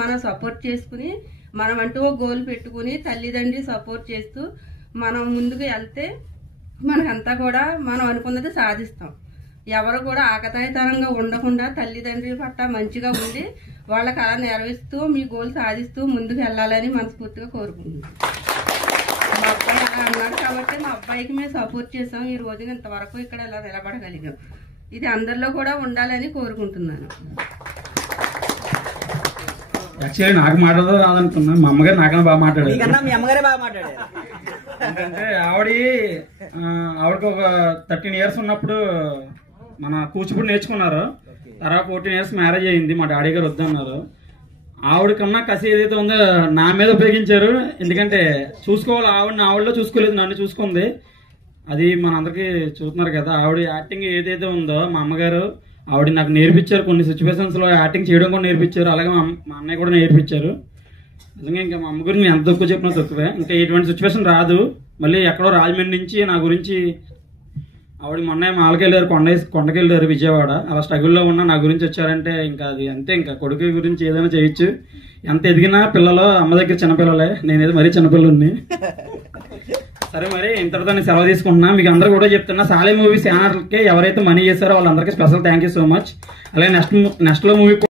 మనం సపోర్ట్ చేసుకుని మనం అంటూ ఒక గోల్ పెట్టుకుని తల్లిదండ్రి సపోర్ట్ చేస్తూ మనం ముందుకు వెళ్తే మనకంతా కూడా మనం అనుకున్నది సాధిస్తాం. ఎవరు కూడా ఆకతాయితనంగా ఉండకుండా తల్లిదండ్రుల పట్ల మంచిగా ఉండి వాళ్ళకి అలా నెరవేరుస్తూ మీ గోల్ సాధిస్తూ ముందుకు వెళ్ళాలని మనస్ఫూర్తిగా కోరుకుంటున్నాం. మా అబ్బాయి అలా అన్నాడు కాబట్టి మా అబ్బాయికి మేము సపోర్ట్ చేసాం. ఈ రోజు ఇంతవరకు ఇక్కడ ఇలా నిలబడగలిగాం. ఇది అందరిలో కూడా ఉండాలని కోరుకుంటున్నాను. యాక్చువల్లీ నాకు మాట్లాడదో రాదనుకున్నా, మా అమ్మగారు నాకన్నా బాగా మాట్లాడారు. ఎందుకంటే ఆవిడకి ఒక 13 years ఉన్నప్పుడు మన కూచిపూడి నేర్చుకున్నారు. తర్వాత 14 years మ్యారేజ్ అయింది. మా డాడీ గారు వద్దన్నారు. ఆవిడకన్నా కసి ఏదైతే ఉందో నా మీద ఉపయోగించారు. ఎందుకంటే చూసుకోవాలి, ఆవిడలో చూసుకోలేదు, నన్ను చూసుకుంది. అది మన అందరికి చూస్తున్నారు కదా. ఆవిడ యాక్టింగ్ ఏదైతే ఉందో మా అమ్మగారు ఆవిడ నాకు నేర్పించారు. కొన్ని సిచ్యువేషన్స్ లో యాక్టింగ్ చేయడం కూడా నేర్పించారు. అలాగే మా అన్నయ్య కూడా నేర్పించారు. నిజంగా ఇంకా మా అమ్మ గురించి నేను ఎంత తక్కువ చెప్పినా తక్కువే. ఇంకా ఎటువంటి సిచ్యువేషన్ రాదు. మళ్ళీ ఎక్కడో రాజమండ్రి నుంచి నా గురించి ఆవిడ మొన్న మాలకెళ్ళారు, కొండకెళ్ళారు విజయవాడ. అలా స్ట్రగుల్లో ఉన్న నా గురించి వచ్చారంటే ఇంకా అది అంతే. ఇంకా కొడుకు గురించి ఏదైనా చేయొచ్చు. ఎంత ఎదిగినా పిల్లలు అమ్మ దగ్గర చిన్నపిల్లలే. నేనేదో మరీ చిన్నపిల్లల్ని. సరే, మరి ఇంతటితో నేను సెలవు తీసుకుంటున్నా. మీకు అందరూ కూడా చెప్తున్నా, సాలే మూవీ ఛానల్కి ఎవరైతే మనీ చేశారో వాళ్ళందరికీ special thank you so much. అలాగే నెక్స్ట్ లో మూవీ